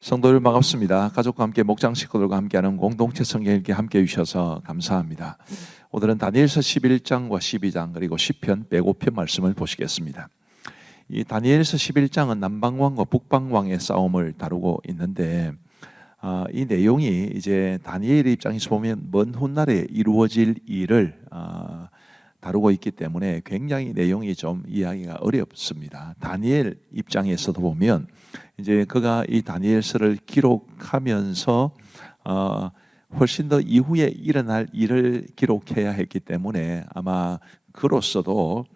성도 여러분 반갑습니다. 가족과 함께 목장 식구들과 함께하는 공동체 성경 읽기 함께해 주셔서 감사합니다. 오늘은 다니엘서 11장과 12장 그리고 시편 105편 말씀을 보시겠습니다. 이 다니엘서 11장은 남방왕과 북방왕의 싸움을 다루고 있는데 이 내용이 이제 다니엘의 입장에서 보면 먼 훗날에 이루어질 일을 다루고 있기 때문에 굉장히 내용이 좀 이해하기가 어렵습니다. 다니엘 입장에서도 보면 이제 그가 이 다니엘서를 기록하면서 훨씬 더 이후에 일어날 일을 기록해야 했기 때문에 아마 그로서도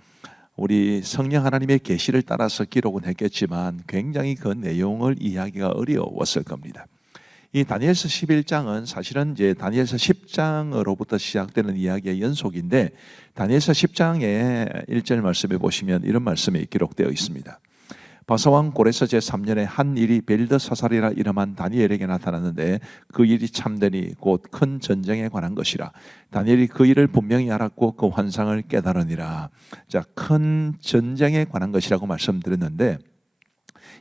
우리 성령 하나님의 계시를 따라서 기록은 했겠지만 굉장히 그 내용을 이해하기가 어려웠을 겁니다. 이 다니엘서 11장은 사실은 이제 다니엘서 10장으로부터 시작되는 이야기의 연속인데 다니엘서 10장의 1절 말씀에 보시면 이런 말씀이 기록되어 있습니다. 바사왕 고레스 제3년에 한 일이 벨드사살이라 이름한 다니엘에게 나타났는데 그 일이 참되니 곧 큰 전쟁에 관한 것이라. 다니엘이 그 일을 분명히 알았고 그 환상을 깨달으니라. 자, 큰 전쟁에 관한 것이라고 말씀드렸는데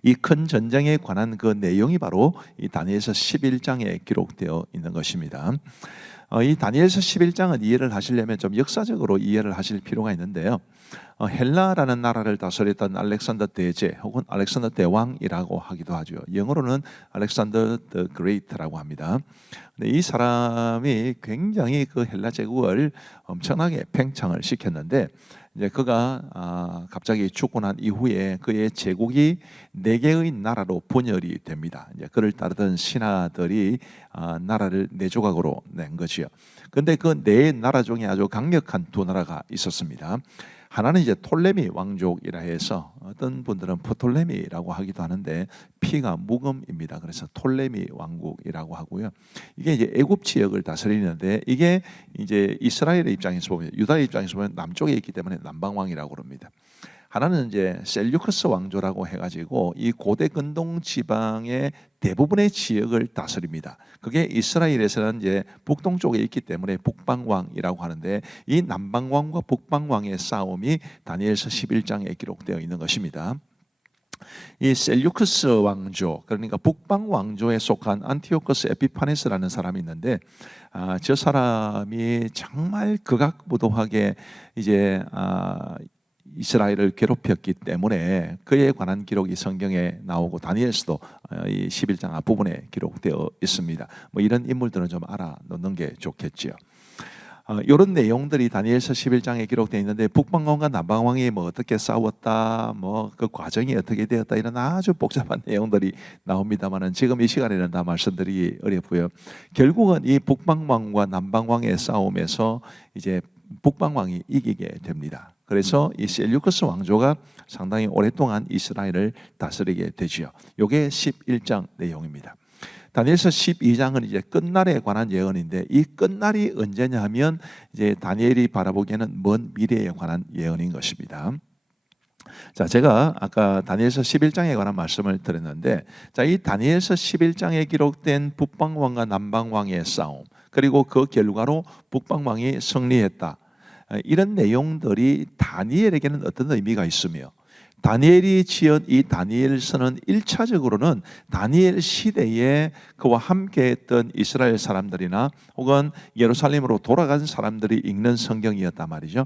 이 큰 전쟁에 관한 그 내용이 바로 이 다니엘서 11장에 기록되어 있는 것입니다. 이 다니엘서 11장은 이해를 하시려면 좀 역사적으로 이해를 하실 필요가 있는데요. 헬라라는 나라를 다스렸던 알렉산더 대제 혹은 알렉산더 대왕이라고 하기도 하죠. 영어로는 알렉산더 더 그레이트라고 합니다. 근데 이 사람이 굉장히 그 헬라 제국을 엄청나게 팽창을 시켰는데 이제 그가 갑자기 죽고 난 이후에 그의 제국이 4개의 나라로 분열이 됩니다. 이제 그를 따르던 신하들이 나라를 4조각으로 낸 것이요. 근데 그 4나라 중에 아주 강력한 2나라가 있었습니다. 하나는 이제 톨레미 왕족이라 해서 어떤 분들은 프톨레미라고 하기도 하는데 피가 묵음입니다. 그래서 톨레미 왕국이라고 하고요. 이게 이제 애굽 지역을 다스리는데 이게 이제 이스라엘의 입장에서 보면 유다의 입장에서 보면 남쪽에 있기 때문에 남방왕이라고 그럽니다. 하나는 이제 셀류커스 왕조라고 해가지고 이 고대 근동 지방의 대부분의 지역을 다스립니다. 그게 이스라엘에서는 이제 북동쪽에 있기 때문에 북방왕이라고 하는데 이 남방왕과 북방왕의 싸움이 다니엘서 11장에 기록되어 있는 것입니다. 이 셀류크스 왕조, 그러니까 북방 왕조에 속한 안티오커스 에피파네스라는 사람이 있는데 저 사람이 정말 극악무도하게 이제 이스라엘을 괴롭혔기 때문에 그에 관한 기록이 성경에 나오고 다니엘서도 이 11장 앞부분에 기록되어 있습니다. 뭐 이런 인물들은 좀 알아놓는 게 좋겠지요. 이런 내용들이 다니엘서 11장에 기록되어 있는데 북방왕과 남방왕이 뭐 어떻게 싸웠다, 뭐 그 과정이 어떻게 되었다 이런 아주 복잡한 내용들이 나옵니다만은 지금 이 시간에는 다 말씀드리기 어렵고요. 결국은 이 북방왕과 남방왕의 싸움에서 이제 북방왕이 이기게 됩니다. 그래서 이 셀류커스 왕조가 상당히 오랫동안 이스라엘을 다스리게 되지요. 이게 11장 내용입니다. 다니엘서 12장은 이제 끝날에 관한 예언인데 이 끝날이 언제냐 하면 이제 다니엘이 바라보기에는 먼 미래에 관한 예언인 것입니다. 자, 제가 아까 다니엘서 11장에 관한 말씀을 드렸는데 자, 이 다니엘서 11장에 기록된 북방왕과 남방왕의 싸움 그리고 그 결과로 북방왕이 승리했다. 이런 내용들이 다니엘에게는 어떤 의미가 있으며 다니엘이 지은 이 다니엘서는 1차적으로는 다니엘 시대에 그와 함께했던 이스라엘 사람들이나 혹은 예루살렘으로 돌아간 사람들이 읽는 성경이었단 말이죠.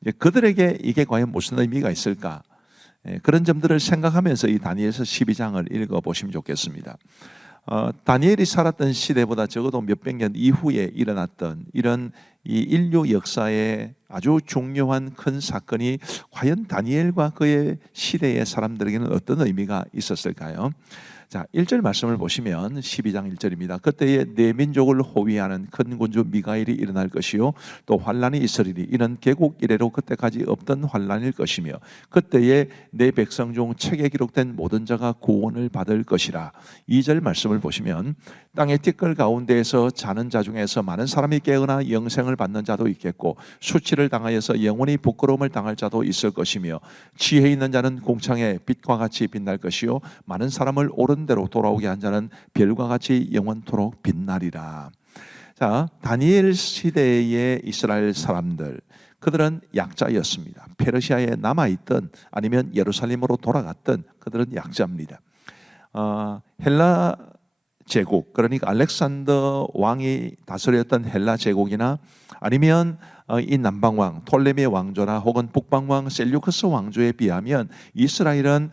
이제 그들에게 이게 과연 무슨 의미가 있을까? 그런 점들을 생각하면서 이 다니엘서 12장을 읽어보시면 좋겠습니다. 다니엘이 살았던 시대보다 적어도 몇백 년 이후에 일어났던 이런 이 인류 역사에 아주 중요한 큰 사건이 과연 다니엘과 그의 시대의 사람들에게는 어떤 의미가 있었을까요? 자, 1절 말씀을 보시면 12장 1절입니다. 그때에 내 민족을 호위하는 큰 군주 미가엘이 일어날 것이요 또 환란이 있으리니 이는 개국 이래로 그때까지 없던 환란일 것이며 그때에 내 백성 중 책에 기록된 모든 자가 구원을 받을 것이라. 2절 말씀을 보시면 땅의 티끌 가운데에서 자는 자 중에서 많은 사람이 깨어나 영생을 받는 자도 있겠고 수치를 당하여서 영원히 부끄러움을 당할 자도 있을 것이며 지혜 있는 자는 공창에 빛과 같이 빛날 것이요 많은 사람을 옳은 대로 돌아오게 한 자는 별과 같이 영원토록 빛나리라. 자, 다니엘 시대의 이스라엘 사람들 그들은 약자였습니다. 페르시아에 남아있던 아니면 예루살렘으로 돌아갔던 그들은 약자입니다. 헬라 제국, 그러니까 알렉산더 왕이 다스렸던 헬라 제국이나 아니면 이 남방왕 톨레미 왕조나 혹은 북방왕 셀류크스 왕조에 비하면 이스라엘은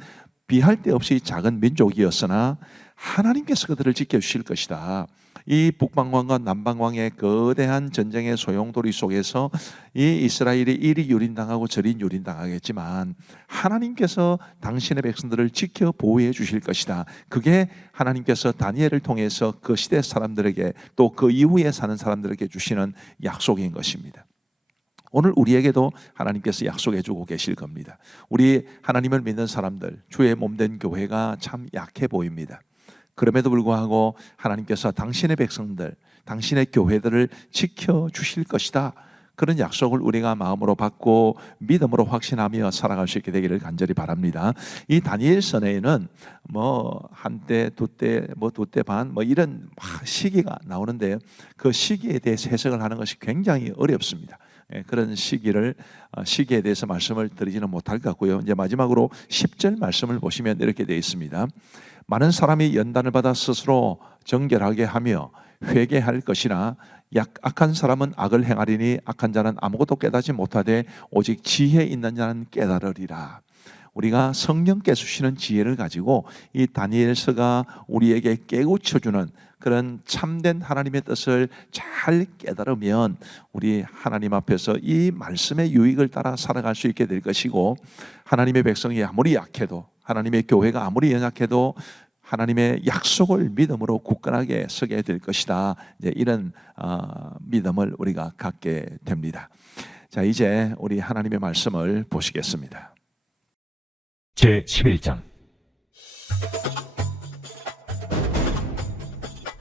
비할 데 없이 작은 민족이었으나 하나님께서 그들을 지켜주실 것이다. 이 북방왕과 남방왕의 거대한 전쟁의 소용돌이 속에서 이 이스라엘이 이리 유린당하고 저리 유린당하겠지만 하나님께서 당신의 백성들을 지켜 보호해 주실 것이다. 그게 하나님께서 다니엘을 통해서 그 시대 사람들에게 또 그 이후에 사는 사람들에게 주시는 약속인 것입니다. 오늘 우리에게도 하나님께서 약속해 주고 계실 겁니다. 우리 하나님을 믿는 사람들, 주의 몸된 교회가 참 약해 보입니다. 그럼에도 불구하고 하나님께서 당신의 백성들, 당신의 교회들을 지켜주실 것이다. 그런 약속을 우리가 마음으로 받고 믿음으로 확신하며 살아갈 수 있게 되기를 간절히 바랍니다. 이 다니엘서에는 한때, 두때, 두때 반 이런 시기가 나오는데 그 시기에 대해서 해석을 하는 것이 굉장히 어렵습니다. 그런 시기에 대해서 말씀을 드리지는 못할 것 같고요. 이제 마지막으로 10절 말씀을 보시면 이렇게 되어 있습니다. 많은 사람이 연단을 받아 스스로 정결하게 하며 회개할 것이나 악한 사람은 악을 행하리니 악한 자는 아무것도 깨닫지 못하되 오직 지혜 있는 자는 깨달으리라. 우리가 성령께서 주시는 지혜를 가지고 이 다니엘서가 우리에게 깨우쳐주는 그런 참된 하나님의 뜻을 잘 깨달으면 우리 하나님 앞에서 이 말씀의 유익을 따라 살아갈 수 있게 될 것이고, 하나님의 백성이 아무리 약해도, 하나님의 교회가 아무리 연약해도 하나님의 약속을 믿음으로 굳건하게 서게 될 것이다. 이런 믿음을 우리가 갖게 됩니다. 자, 이제 우리 하나님의 말씀을 보시겠습니다. 제 11장.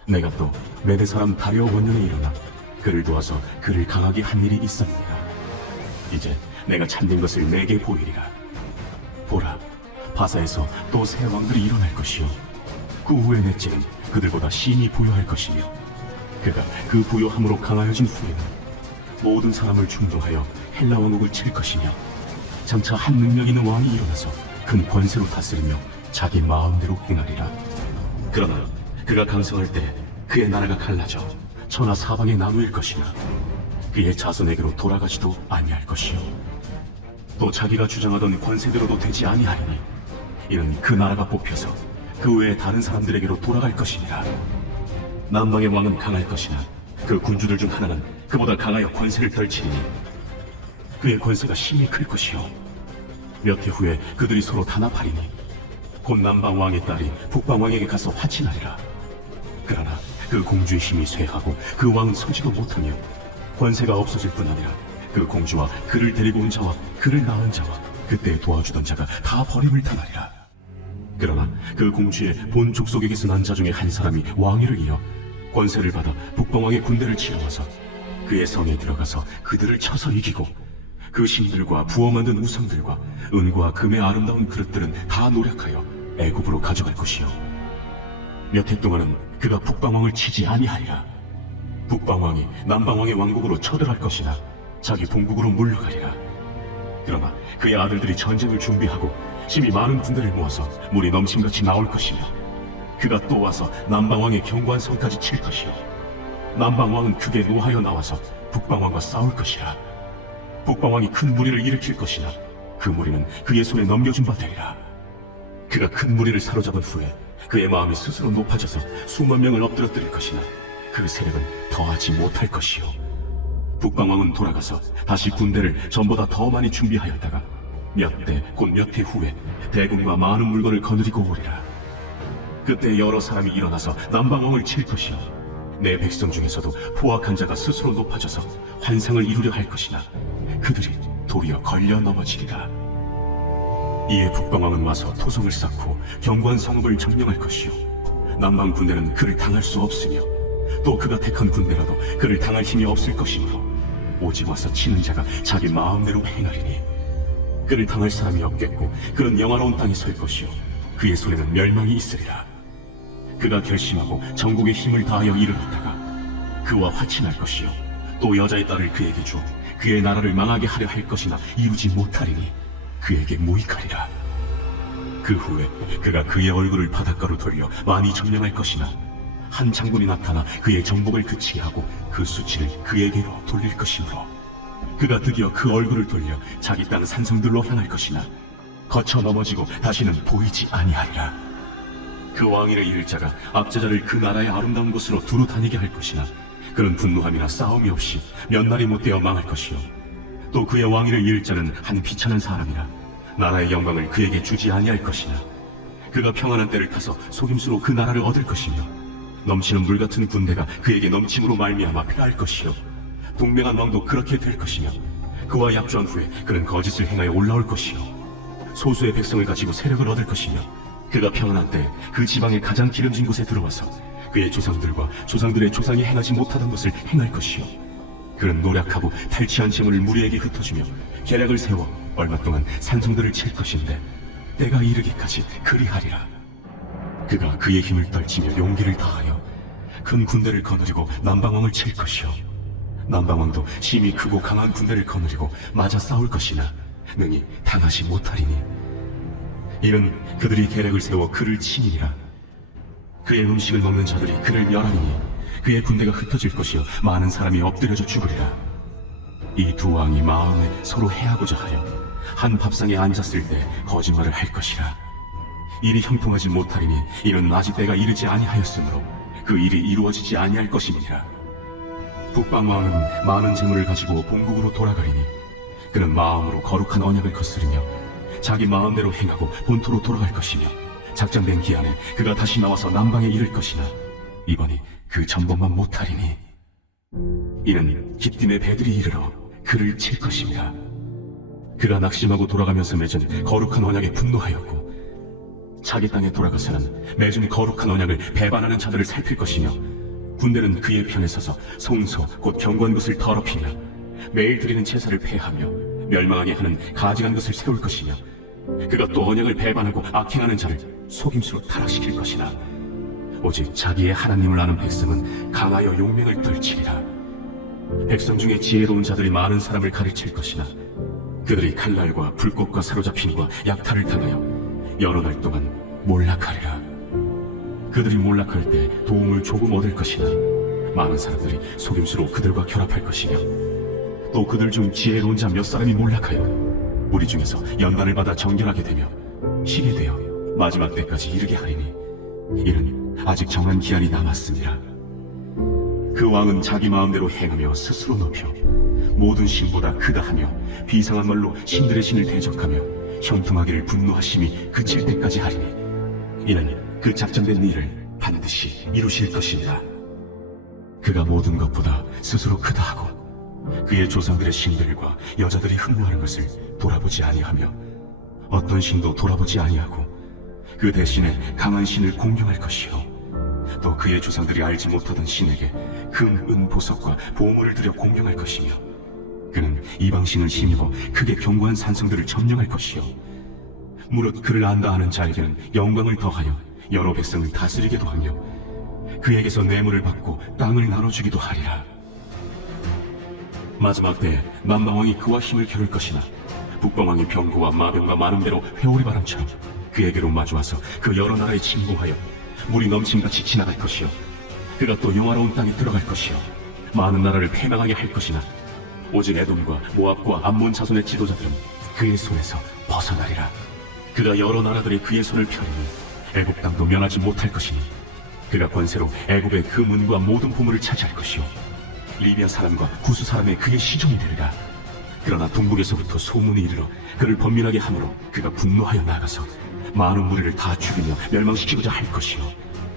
내가 또 메대 사람 다리오 원년에 일어나 그를 도와서 그를 강하게 한 일이 있었느니라. 이제 내가 참된 것을 내게 보이리라. 보라, 바사에서 또 새 왕들이 일어날 것이요 그 후에 넷째는 그들보다 심히 부요할 것이며 그가 그 부요함으로 강하여진 후에는 모든 사람을 충동하여 헬라 왕국을 칠 것이며 장차 한 능력 있는 왕이 일어나서 큰 권세로 다스리며 자기 마음대로 행하리라. 그러나 그가 강성할 때 그의 나라가 갈라져 천하 사방에 나누일 것이나 그의 자손에게로 돌아가지도 아니할 것이요 또 자기가 주장하던 권세대로도 되지 아니하리니 이는 그 나라가 뽑혀서 그 외에 다른 사람들에게로 돌아갈 것이니라. 남방의 왕은 강할 것이나 그 군주들 중 하나는 그보다 강하여 권세를 펼치리니 그의 권세가 심히 클 것이요 몇 해 후에 그들이 서로 단합하리니 곧 남방 왕의 딸이 북방 왕에게 가서 화친하리라. 그러나 그 공주의 힘이 쇠하고 그 왕은 서지도 못하며 권세가 없어질 뿐 아니라 그 공주와 그를 데리고 온 자와 그를 낳은 자와 그때 도와주던 자가 다 버림을 당하리라. 그러나 그 공주의 본 족속에게서 난 자 중에 한 사람이 왕위를 이어 권세를 받아 북방 왕의 군대를 치러와서 그의 성에 들어가서 그들을 쳐서 이기고 그 신들과 부어 만든 우상들과 은과 금의 아름다운 그릇들은 다 노력하여 애굽으로 가져갈 것이요 몇 해 동안은 그가 북방왕을 치지 아니하리라. 북방왕이 남방왕의 왕국으로 쳐들어갈 것이나 자기 본국으로 물러가리라. 그러나 그의 아들들이 전쟁을 준비하고 심히 많은 군대를 모아서 물이 넘침같이 나올 것이며 그가 또 와서 남방왕의 견고한 성까지 칠 것이요 남방왕은 크게 노하여 나와서 북방왕과 싸울 것이라. 북방왕이 큰 무리를 일으킬 것이나 그 무리는 그의 손에 넘겨준 바 되리라. 그가 큰 무리를 사로잡은 후에 그의 마음이 스스로 높아져서 수만 명을 엎드러뜨릴 것이나 그 세력은 더하지 못할 것이요 북방왕은 돌아가서 다시 군대를 전보다 더 많이 준비하였다가 몇 대 곧 몇 해 후에 대군과 많은 물건을 거느리고 오리라. 그때 여러 사람이 일어나서 남방왕을 칠 것이요 내 백성 중에서도 포악한 자가 스스로 높아져서 환상을 이루려 할 것이나 그들이 도리어 걸려 넘어지리라. 이에 북방왕은 와서 토성을 쌓고 견고한 성읍을 점령할 것이요 남방 군대는 그를 당할 수 없으며 또 그가 택한 군대라도 그를 당할 힘이 없을 것이므로 오직 와서 치는 자가 자기 마음대로 행하리니 그를 당할 사람이 없겠고 그는 영화로운 땅에 설 것이요 그의 손에는 멸망이 있으리라. 그가 결심하고 전국의 힘을 다하여 일을 하다가 그와 화친할 것이요 또 여자의 딸을 그에게 주어 그의 나라를 망하게 하려 할 것이나 이루지 못하리니 그에게 무익하리라. 그 후에 그가 그의 얼굴을 바닷가로 돌려 많이 점령할 것이나 한 장군이 나타나 그의 정복을 그치게 하고 그 수치를 그에게로 돌릴 것이므로 그가 드디어 그 얼굴을 돌려 자기 땅 산성들로 향할 것이나 거쳐 넘어지고 다시는 보이지 아니하리라. 그 왕위를 이을 자가 압제자를 그 나라의 아름다운 곳으로 두루 다니게 할 것이나 그런 분노함이나 싸움이 없이 몇 날이 못되어 망할 것이요 또 그의 왕위를 이을 자는 한 비천한 사람이라 나라의 영광을 그에게 주지 아니할 것이나 그가 평안한 때를 타서 속임수로 그 나라를 얻을 것이며 넘치는 물 같은 군대가 그에게 넘침으로 말미암아 패할 것이요 동맹한 왕도 그렇게 될 것이며 그와 약조한 후에 그는 거짓을 행하여 올라올 것이요 소수의 백성을 가지고 세력을 얻을 것이며 그가 평안한 때 그 지방의 가장 기름진 곳에 들어와서 그의 조상들과 조상들의 조상이 행하지 못하던 것을 행할 것이요 그는 노력하고 탈취한 재물을 무리에게 흩어주며 계략을 세워 얼마 동안 산성들을 칠 것인데 때가 이르기까지 그리하리라. 그가 그의 힘을 떨치며 용기를 다하여 큰 군대를 거느리고 남방왕을 칠 것이요 남방왕도 심히 크고 강한 군대를 거느리고 맞아 싸울 것이나 능히 당하지 못하리니 이는 그들이 계략을 세워 그를 치니라. 그의 음식을 먹는 자들이 그를 멸하리니 그의 군대가 흩어질 것이요 많은 사람이 엎드려져 죽으리라. 이 두 왕이 마음에 서로 해하고자 하여 한 밥상에 앉았을 때 거짓말을 할 것이라. 일이 형통하지 못하리니 이는 아직 때가 이르지 아니하였으므로 그 일이 이루어지지 아니할 것임이니라. 북방왕은 많은 재물을 가지고 본국으로 돌아가리니 그는 마음으로 거룩한 언약을 거스르며 자기 마음대로 행하고 본토로 돌아갈 것이며 작정된 기한에 그가 다시 나와서 남방에 이를 것이나 이번이 그 전번만 못하리니 이는 기띔의 배들이 이르러 그를 칠 것입니다. 그가 낙심하고 돌아가면서 맺은 거룩한 언약에 분노하였고 자기 땅에 돌아가서는 맺은 거룩한 언약을 배반하는 자들을 살필 것이며 군대는 그의 편에 서서 성소 곧 견고한 것을 더럽히며 매일 드리는 제사를 폐하며 멸망하게 하는 가증한 것을 세울 것이며 그가 또 언약을 배반하고 악행하는 자를 속임수로 타락시킬 것이나 오직 자기의 하나님을 아는 백성은 강하여 용맹을 떨치리라. 백성 중에 지혜로운 자들이 많은 사람을 가르칠 것이나 그들이 칼날과 불꽃과 사로잡힘과 약탈을 당하여 여러 날 동안 몰락하리라. 그들이 몰락할 때 도움을 조금 얻을 것이나 많은 사람들이 속임수로 그들과 결합할 것이며 또 그들 중 지혜로운 자 몇 사람이 몰락하여 우리 중에서 연단을 받아 정결하게 되며 쉬게 되어 마지막 때까지 이르게 하리니 이는 아직 정한 기한이 남았습니다. 그 왕은 자기 마음대로 행하며 스스로 높여 모든 신보다 크다 하며 비상한 말로 신들의 신을 대적하며 형통하기를 분노하심이 그칠 때까지 하리니 이는 그 작정된 일을 반드시 이루실 것입니다. 그가 모든 것보다 스스로 크다 하고 그의 조상들의 신들과 여자들이 흠모하는 것을 돌아보지 아니하며 어떤 신도 돌아보지 아니하고 그 대신에 강한 신을 공경할 것이요 또 그의 조상들이 알지 못하던 신에게 금, 은, 보석과 보물을 들여 공경할 것이며 그는 이방신을 힘입어 크게 견고한 산성들을 점령할 것이요 무릇 그를 안다 하는 자에게는 영광을 더하여 여러 백성을 다스리게도 하며 그에게서 뇌물을 받고 땅을 나눠주기도 하리라. 마지막 때에 남방왕이 그와 힘을 겨룰 것이나 북방왕이 병거와 마병과 많은 배로 회오리 바람처럼 그에게로 마주와서 그 여러 나라에 침공하여 물이 넘침같이 지나갈 것이요 그가 또 영화로운 땅에 들어갈 것이요 많은 나라를 패망하게 할 것이나 오직 에돔과 모압과 암몬 자손의 지도자들은 그의 손에서 벗어나리라. 그가 여러 나라들이 그의 손을 펴리니 애굽 땅도 면하지 못할 것이니 그가 권세로 애굽의 그 문과 모든 보물을 차지할 것이요 리비아 사람과 구스 사람의 그의 시종이 되리라. 그러나 동북에서부터 소문이 이르러 그를 번민하게 하므로 그가 분노하여 나가서 많은 무리를 다 죽이며 멸망시키고자 할 것이요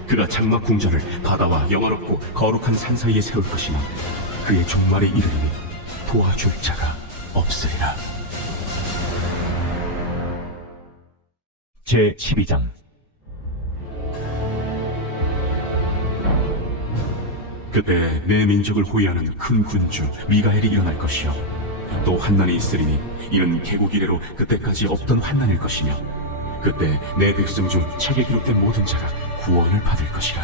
그가 장막 궁전을 바다와 영화롭고 거룩한 산 사이에 세울 것이나 그의 종말에 이르리니 도와줄 자가 없으리라. 제12장 그때 내 민족을 호위하는 큰 군주 미가엘이 일어날 것이요 또 환난이 있으리니 이는 개국 이래로 그때까지 없던 환난일 것이며 그때 내 백성 중 책에 기록된 모든 자가 구원을 받을 것이라.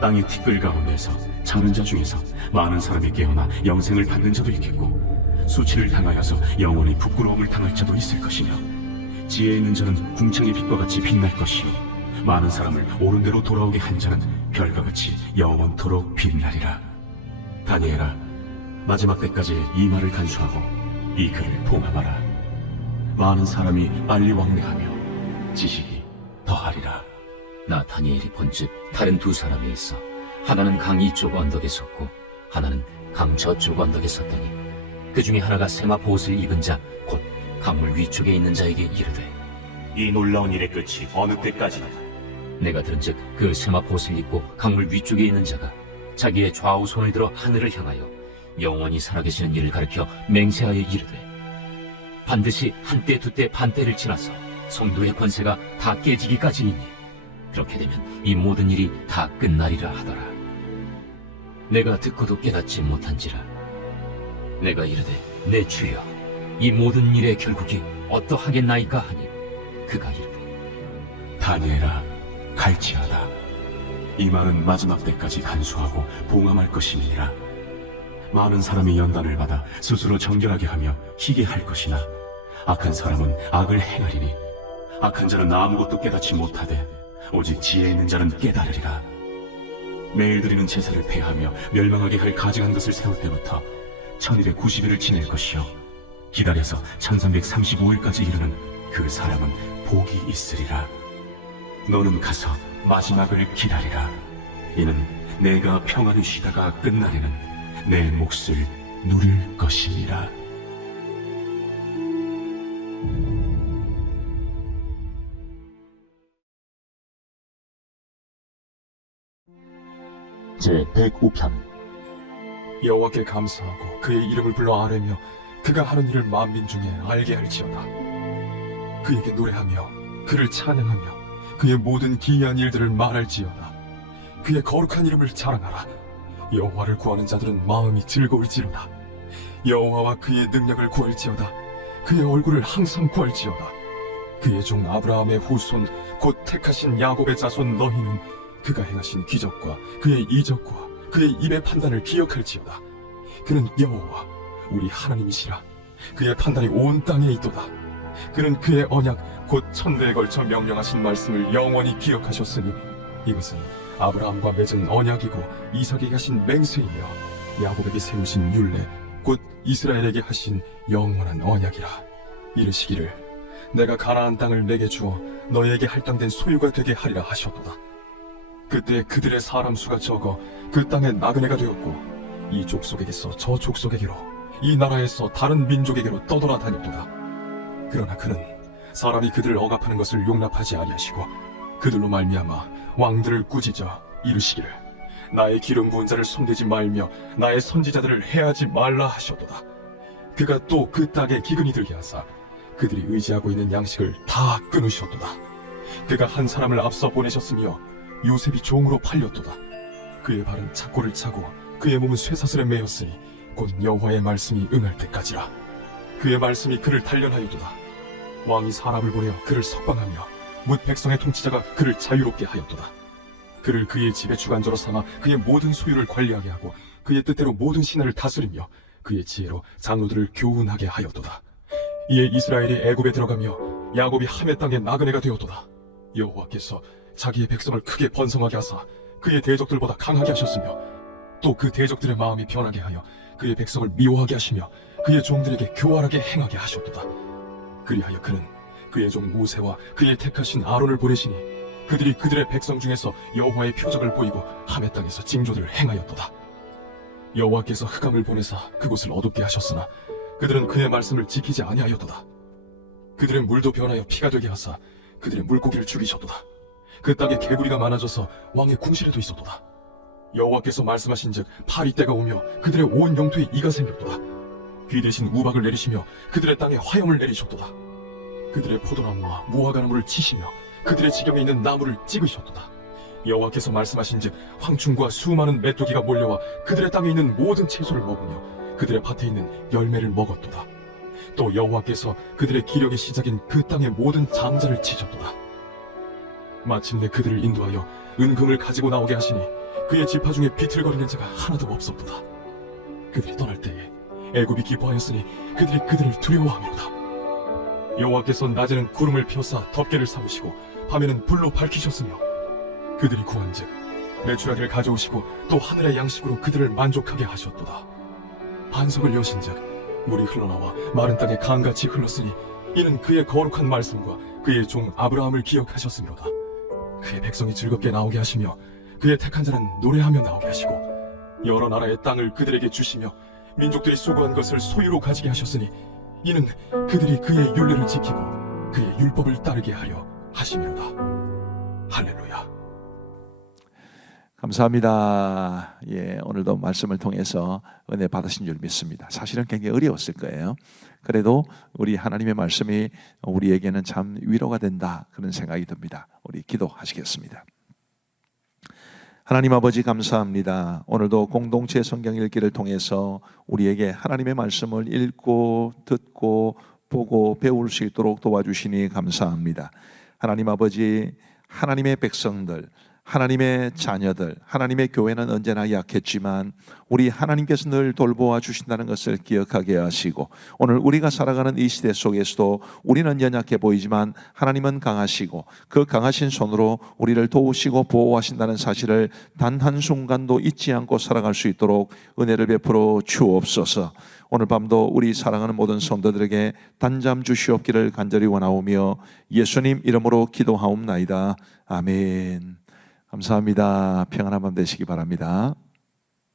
땅의 티끌 가운데서 자는 자 중에서 많은 사람이 깨어나 영생을 받는 자도 있겠고 수치를 당하여서 영원히 부끄러움을 당할 자도 있을 것이며 지혜 있는 자는 궁창의 빛과 같이 빛날 것이요 많은 사람을 옳은 대로 돌아오게 한 자는 별과 같이 영원토록 빛나리라. 다니엘아, 마지막 때까지 이 말을 간수하고 이 글을 봉함하라. 많은 사람이 빨리 왕래하며 지식이 더하리라. 나 다니엘이 본즉 다른 두 사람이 있어 하나는 강 이쪽 언덕에 섰고 하나는 강 저쪽 언덕에 섰더니 그 중에 하나가 세마포 옷을 입은 자 곧 강물 위쪽에 있는 자에게 이르되 이 놀라운 일의 끝이 어느 때까지나? 내가 들은즉 그 세마포 옷을 입고 강물 위쪽에 있는 자가 자기의 좌우 손을 들어 하늘을 향하여 영원히 살아계시는 이를 가리켜 맹세하여 이르되 반드시 한때 두때 반때를 지나서 성도의 권세가 다 깨지기까지이니 그렇게 되면 이 모든 일이 다 끝나리라 하더라. 내가 듣고도 깨닫지 못한지라. 내가 이르되 내 주여 이 모든 일의 결국이 어떠하겠나이까 하니 그가 이르되 다니엘아, 갈지하다. 이 말은 마지막 때까지 간수하고 봉함할 것임이니라. 많은 사람이 연단을 받아 스스로 정결하게 하며 희게 할 것이나 악한 사람은 악을 행하리니 악한 자는 아무것도 깨닫지 못하되 오직 지혜 있는 자는 깨달으리라. 매일 드리는 제사를 폐하며 멸망하게 할 가증한 것을 세울 때부터 1090일을 지낼 것이요 기다려서 1335일까지 이르는 그 사람은 복이 있으리라. 너는 가서 마지막을 기다리라. 이는 내가 평안히 쉬다가 끝날에는 내 몫을 누릴 것이니라. 제105편. 여호와께 감사하고 그의 이름을 불러 아뢰며 그가 하는 일을 만민 중에 알게 할지어다. 그에게 노래하며 그를 찬양하며 그의 모든 기이한 일들을 말할지어다. 그의 거룩한 이름을 자랑하라. 여호와를 구하는 자들은 마음이 즐거울지로다. 여호와와 그의 능력을 구할지어다. 그의 얼굴을 항상 구할지어다. 그의 종 아브라함의 후손 곧 택하신 야곱의 자손 너희는 그가 행하신 기적과 그의 이적과 그의 입의 판단을 기억할지어다. 그는 여호와 우리 하나님이시라. 그의 판단이 온 땅에 있도다. 그는 그의 언약 곧 천대에 걸쳐 명령하신 말씀을 영원히 기억하셨으니 이것은 아브라함과 맺은 언약이고 이삭에게 하신 맹세이며 야곱에게 세우신 율례 곧 이스라엘에게 하신 영원한 언약이라. 이르시기를 내가 가나안 땅을 내게 주어 너희에게 할당된 소유가 되게 하리라 하셨도다. 그때 그들의 사람 수가 적어 그 땅에 나그네가 되었고 이 족속에게서 저 족속에게로 이 나라에서 다른 민족에게로 떠돌아다녔도다. 그러나 그는 사람이 그들을 억압하는 것을 용납하지 아니하시고 그들로 말미암아 왕들을 꾸짖어 이르시기를 나의 기름 부은 자를 손대지 말며 나의 선지자들을 해하지 말라 하셨도다. 그가 또 그 땅에 기근이 들게 하사 그들이 의지하고 있는 양식을 다 끊으셨도다. 그가 한 사람을 앞서 보내셨으며 요셉이 종으로 팔렸도다. 그의 발은 착고를 차고 그의 몸은 쇠사슬에 매였으니 곧 여호와의 말씀이 응할 때까지라. 그의 말씀이 그를 단련하였도다. 왕이 사람을 보내어 그를 석방하며 뭇 백성의 통치자가 그를 자유롭게 하였도다. 그를 그의 집의 주관자로 삼아 그의 모든 소유를 관리하게 하고 그의 뜻대로 모든 신하를 다스리며 그의 지혜로 장로들을 교훈하게 하였도다. 이에 이스라엘이 애굽에 들어가며 야곱이 하메 땅의 나그네가 되었도다. 여호와께서 자기의 백성을 크게 번성하게 하사 그의 대적들보다 강하게 하셨으며 또 그 대적들의 마음이 변하게 하여 그의 백성을 미워하게 하시며 그의 종들에게 교활하게 행하게 하셨도다. 그리하여 그는 그의 종 모세와 그의 택하신 아론을 보내시니 그들이 그들의 백성 중에서 여호와의 표적을 보이고 하메 땅에서 징조들을 행하였도다. 여호와께서 흑암을 보내사 그곳을 어둡게 하셨으나 그들은 그의 말씀을 지키지 아니하였도다. 그들의 물도 변하여 피가 되게 하사 그들의 물고기를 죽이셨도다. 그 땅에 개구리가 많아져서 왕의 궁실에도 있었도다. 여호와께서 말씀하신즉 파리때가 오며 그들의 온 영토에 이가 생겼도다. 귀 대신 우박을 내리시며 그들의 땅에 화염을 내리셨도다. 그들의 포도나무와 무화과나무를 치시며 그들의 지경에 있는 나무를 찍으셨도다. 여호와께서 말씀하신즉 황충과 수많은 메뚜기가 몰려와 그들의 땅에 있는 모든 채소를 먹으며 그들의 밭에 있는 열매를 먹었도다. 또 여호와께서 그들의 기력의 시작인 그 땅의 모든 장자를 치셨도다. 마침내 그들을 인도하여 은금을 가지고 나오게 하시니 그의 지파 중에 비틀거리는 자가 하나도 없었도다. 그들이 떠날 때에 애굽이 기뻐하였으니 그들이 그들을 두려워하미로다. 여호와께서 낮에는 구름을 피워사 덮개를 삼으시고 밤에는 불로 밝히셨으며 그들이 구한즉 메추라기를 가져오시고 또 하늘의 양식으로 그들을 만족하게 하셨도다. 반석을 여신즉 물이 흘러나와 마른 땅에 강같이 흘렀으니 이는 그의 거룩한 말씀과 그의 종 아브라함을 기억하셨으므로다. 그의 백성이 즐겁게 나오게 하시며 그의 택한 자는 노래하며 나오게 하시고 여러 나라의 땅을 그들에게 주시며 민족들이 수고한 것을 소유로 가지게 하셨으니 이는 그들이 그의 율례를 지키고 그의 율법을 따르게 하려 하심이로다. 할렐루야. 감사합니다. 예, 오늘도 말씀을 통해서 은혜 받으신 줄 믿습니다. 사실은 굉장히 어려웠을 거예요. 그래도 우리 하나님의 말씀이 우리에게는 참 위로가 된다, 그런 생각이 듭니다. 우리 기도하시겠습니다. 하나님 아버지 감사합니다. 오늘도 공동체 성경 읽기를 통해서 우리에게 하나님의 말씀을 읽고 듣고 보고 배울 수 있도록 도와주시니 감사합니다. 하나님 아버지, 하나님의 백성들, 하나님의 자녀들, 하나님의 교회는 언제나 약했지만 우리 하나님께서 늘 돌보아 주신다는 것을 기억하게 하시고, 오늘 우리가 살아가는 이 시대 속에서도 우리는 연약해 보이지만 하나님은 강하시고 그 강하신 손으로 우리를 도우시고 보호하신다는 사실을 단 한순간도 잊지 않고 살아갈 수 있도록 은혜를 베풀어 주옵소서. 오늘 밤도 우리 사랑하는 모든 성도들에게 단잠 주시옵기를 간절히 원하오며 예수님 이름으로 기도하옵나이다. 아멘. 감사합니다. 평안한 밤 되시기 바랍니다.